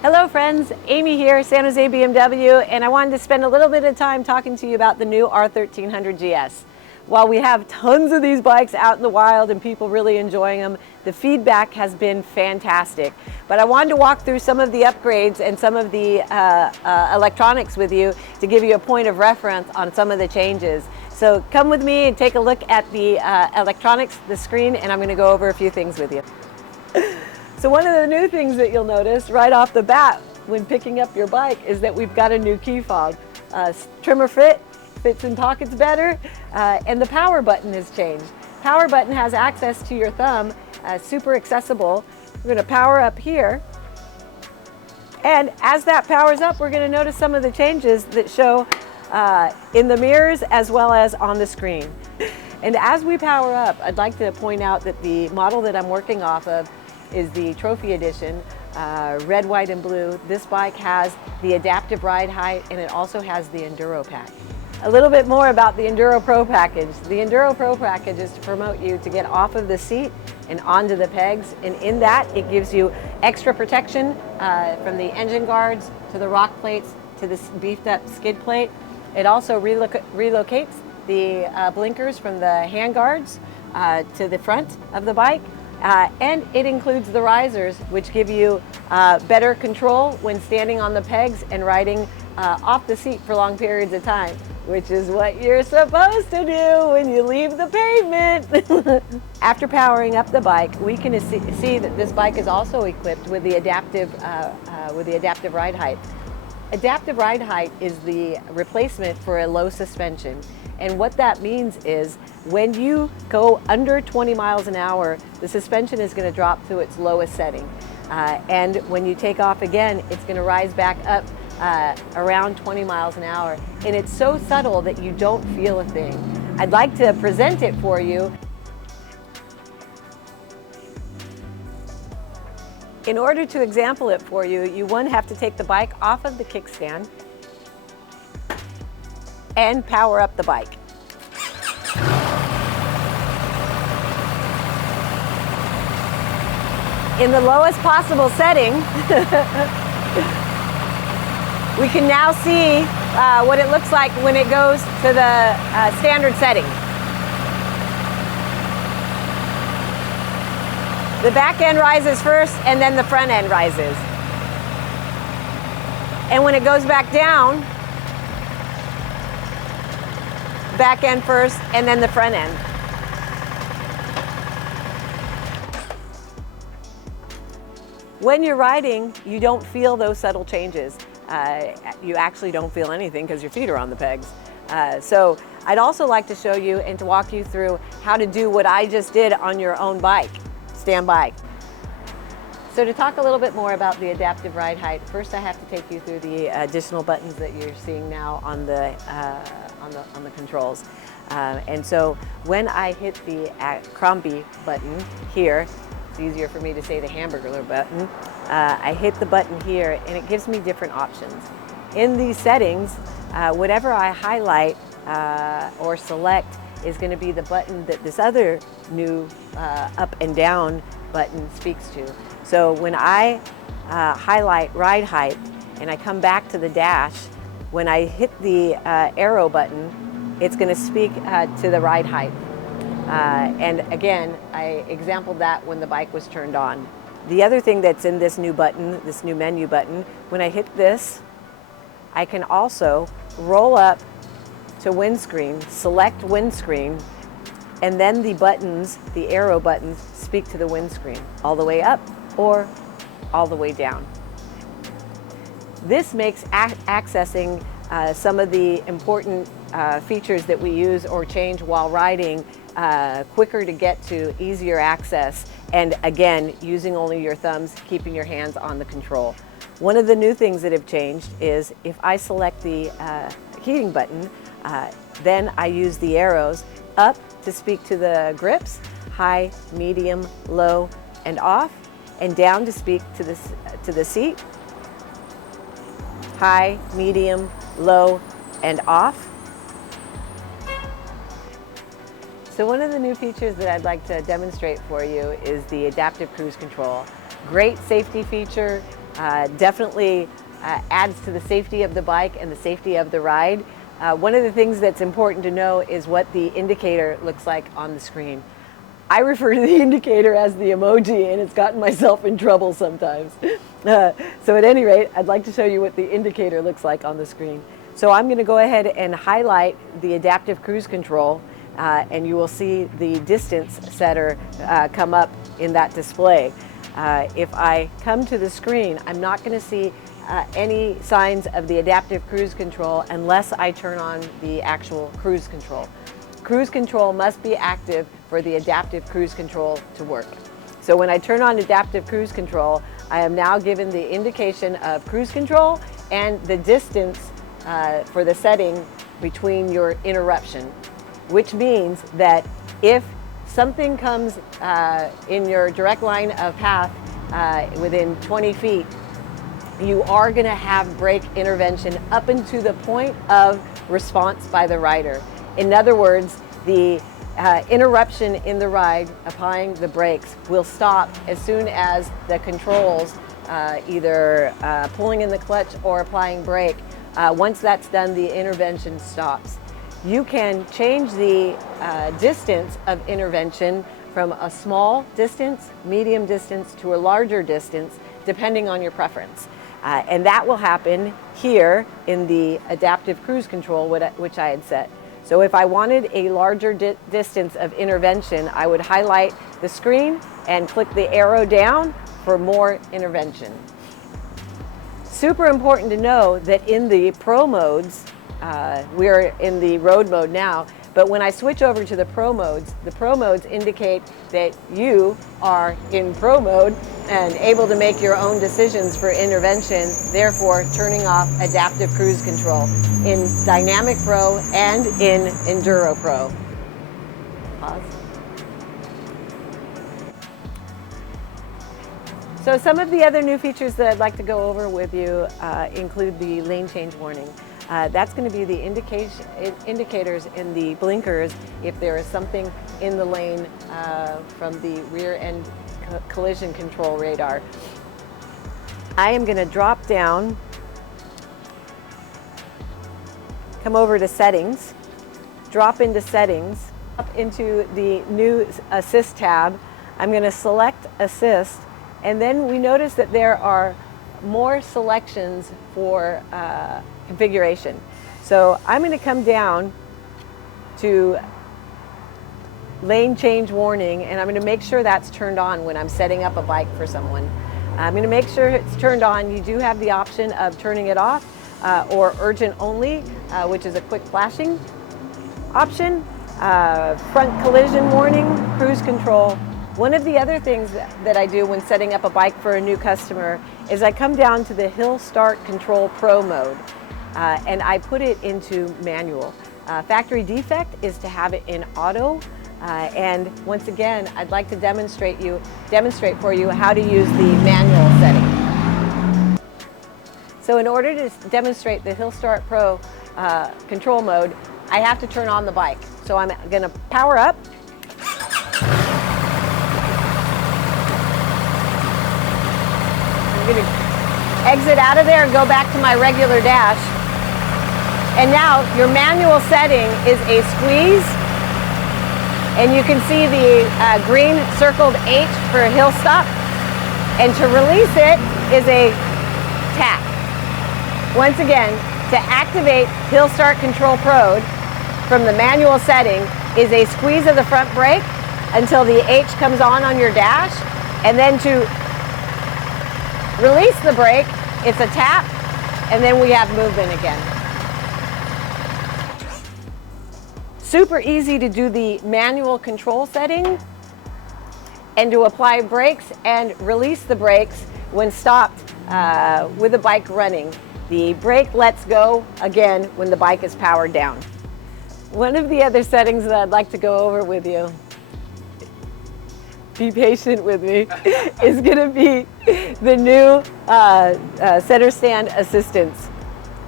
Hello friends, Amy here, San Jose BMW, and I wanted to spend a little bit of time talking to you about the new R1300 GS. While we have tons of these bikes out in the wild and people really enjoying them, the feedback has been fantastic. But I wanted to walk through some of the upgrades and some of the electronics with you to give you a point of reference on some of the changes. So come with me and take a look at the electronics, the screen, and I'm going to go over a few things with you. So one of the new things that you'll notice right off the bat when picking up your bike is that we've got a new key fob. Trimmer fits in pockets better, and the power button has changed. Power button has access to your thumb, super accessible. We're going to power up here, and as that powers up, we're going to notice some of the changes that show in the mirrors as well as on the screen. And as we power up, I'd like to point out that the model that I'm working off of is the Trophy Edition, red, white, and blue. This bike has the adaptive ride height, and it also has the Enduro Pack. A little bit more about the Enduro Pro package. The Enduro Pro package is to promote you to get off of the seat and onto the pegs, and in that it gives you extra protection from the engine guards to the rock plates to this beefed up skid plate. It also relocates the blinkers from the hand guards to the front of the bike. And it includes the risers, which give you better control when standing on the pegs and riding off the seat for long periods of time, which is what you're supposed to do when you leave the pavement. After powering up the bike, we can see that this bike is also equipped with the adaptive ride height. Adaptive ride height is the replacement for a low suspension. And what that means is when you go under 20 miles an hour, the suspension is going to drop to its lowest setting. And when you take off again, it's going to rise back up around 20 miles an hour. And it's so subtle that you don't feel a thing. I'd like to present it for you. In order to example it for you, you have to take the bike off of the kickstand and power up the bike. In the lowest possible setting, we can now see what it looks like when it goes to the standard setting. The back end rises first and then the front end rises. And when it goes back down, back end first and then the front end. When you're riding, you don't feel those subtle changes. You actually don't feel anything because your feet are on the pegs. So I'd also like to show you and to walk you through how to do what I just did on your own bike. Stand by. So to talk a little bit more about the adaptive ride height, first I have to take you through the additional buttons that you're seeing now on the controls. And so when I hit the Crombie button here, it's easier for me to say the hamburger button, I hit the button here and it gives me different options. In these settings, whatever I highlight or select is going to be the button that this other new up and down button speaks to. So when I highlight ride height and I come back to the dash, when I hit the arrow button, it's going to speak to the ride height. And again, I exampled that when the bike was turned on. The other thing that's in this new button, this new menu button, when I hit this, I can also roll up to windscreen, select windscreen, and then the buttons, the arrow buttons, speak to the windscreen, all the way up or all the way down. This makes accessing some of the important features that we use or change while riding quicker to get to, easier access, and again, using only your thumbs, keeping your hands on the control. One of the new things that have changed is if I select the heating button, then I use the arrows up to speak to the grips, high, medium, low, and off, and down to speak to the seat, high, medium, low, and off. So one of the new features that I'd like to demonstrate for you is the adaptive cruise control. Great safety feature, definitely adds to the safety of the bike and the safety of the ride. One of the things that's important to know is what the indicator looks like on the screen. I refer to the indicator as the emoji, and it's gotten myself in trouble sometimes. So at any rate, I'd like to show you what the indicator looks like on the screen. So I'm going to go ahead and highlight the adaptive cruise control, and you will see the distance setter come up in that display. If I come to the screen, I'm not going to see any signs of the adaptive cruise control unless I turn on the actual cruise control. Cruise control must be active for the adaptive cruise control to work. So when I turn on adaptive cruise control, I am now given the indication of cruise control and the distance for the setting between your interruption, which means that if something comes in your direct line of path within 20 feet, you are going to have brake intervention up into the point of response by the rider. In other words, the interruption in the ride, applying the brakes, will stop as soon as the controls, either pulling in the clutch or applying brake. Once that's done, the intervention stops. You can change the distance of intervention from a small distance, medium distance, to a larger distance, depending on your preference. And that will happen here in the adaptive cruise control, which I had set. So if I wanted a larger distance of intervention, I would highlight the screen and click the arrow down for more intervention. Super important to know that in the Pro modes, we're in the road mode now, but when I switch over to the Pro modes indicate that you are in Pro mode and able to make your own decisions for intervention, therefore turning off adaptive cruise control in Dynamic Pro and in Enduro Pro. Pause. So some of the other new features that I'd like to go over with you include the lane change warning. That's going to be the indicators in the blinkers if there is something in the lane from the rear end collision control radar. I am going to drop down, come over to settings, drop into settings, up into the new assist tab. I'm going to select assist, and then we notice that there are more selections for configuration. So I'm going to come down to lane change warning, and I'm going to make sure that's turned on when I'm setting up a bike for someone. I'm going to make sure it's turned on. You do have the option of turning it off or urgent only, which is a quick flashing option. Front collision warning, cruise control. One of the other things that I do when setting up a bike for a new customer is I come down to the Hill Start Control Pro mode and I put it into manual. Factory defect is to have it in auto, and once again I'd like to demonstrate for you how to use the manual setting. So in order to demonstrate the Hill Start Pro control mode, I have to turn on the bike. So I'm going to power up. I'm going to exit out of there and go back to my regular dash. And now your manual setting is a squeeze, and you can see the green circled H for a hill stop, and to release it is a tap. Once again, to activate Hill Start Control Pro from the manual setting is a squeeze of the front brake until the H comes on your dash, and then to release the brake, it's a tap, and then we have movement again. Super easy to do the manual control setting and to apply brakes and release the brakes when stopped with the bike running. The brake lets go again when the bike is powered down. One of the other settings that I'd like to go over with you, be patient with me, is going to be the new center stand assistance.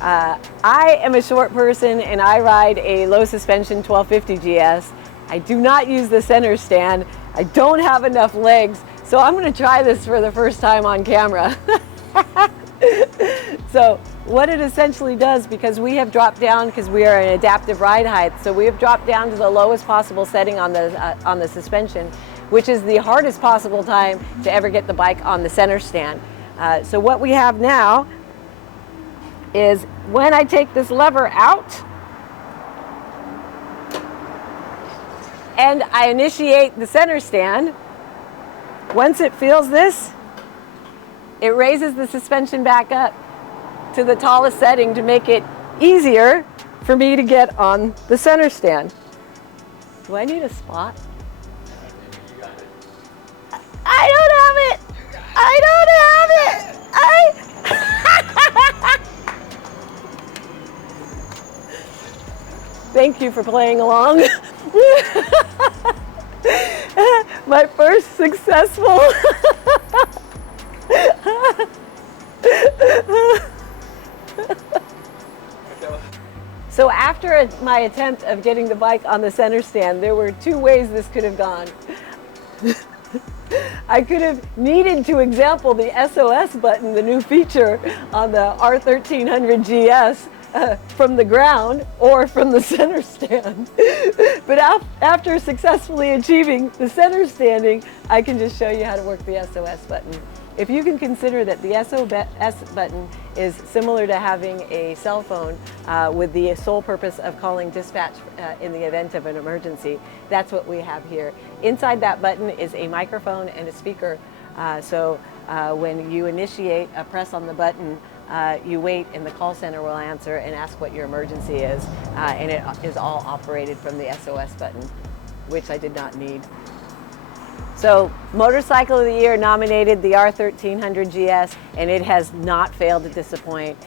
I am a short person and I ride a low suspension 1250 GS. I do not use the center stand. I don't have enough legs, so I'm going to try this for the first time on camera. So what it essentially does, because we have dropped down, because we are an adaptive ride height, so we have dropped down to the lowest possible setting on the suspension, which is the hardest possible time to ever get the bike on the center stand. So what we have now is when I take this lever out and I initiate the center stand, once it feels this, it raises the suspension back up to the tallest setting to make it easier for me to get on the center stand. Do I need a spot? I don't have it. I don't have it. Thank you for playing along. My first successful. So after my attempt of getting the bike on the center stand, there were two ways this could have gone. I could have needed to example the SOS button, the new feature on the R1300 GS, from the ground or from the center stand. But after successfully achieving the center standing, I can just show you how to work the SOS button. If you can consider that the SOS button is similar to having a cell phone with the sole purpose of calling dispatch in the event of an emergency, that's what we have here. Inside that button is a microphone and a speaker. So when you initiate a press on the button, you wait and the call center will answer and ask what your emergency is. And it is all operated from the SOS button, which I did not need. So Motorcycle of the Year nominated the R1300 GS, and it has not failed to disappoint.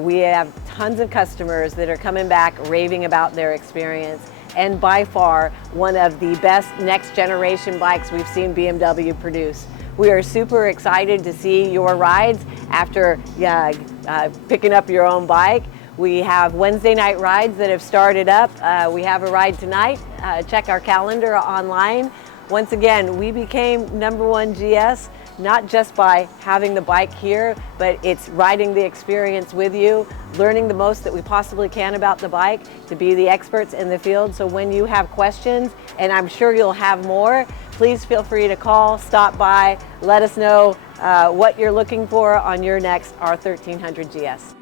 We have tons of customers that are coming back raving about their experience, and by far one of the best next generation bikes we've seen BMW produce. We are super excited to see your rides after picking up your own bike. We have Wednesday night rides that have started up. We have a ride tonight. Check our calendar online. Once again, we became #1 GS, not just by having the bike here, but it's riding the experience with you, learning the most that we possibly can about the bike to be the experts in the field. So when you have questions, and I'm sure you'll have more, please feel free to call, stop by, let us know what you're looking for on your next R1300 GS.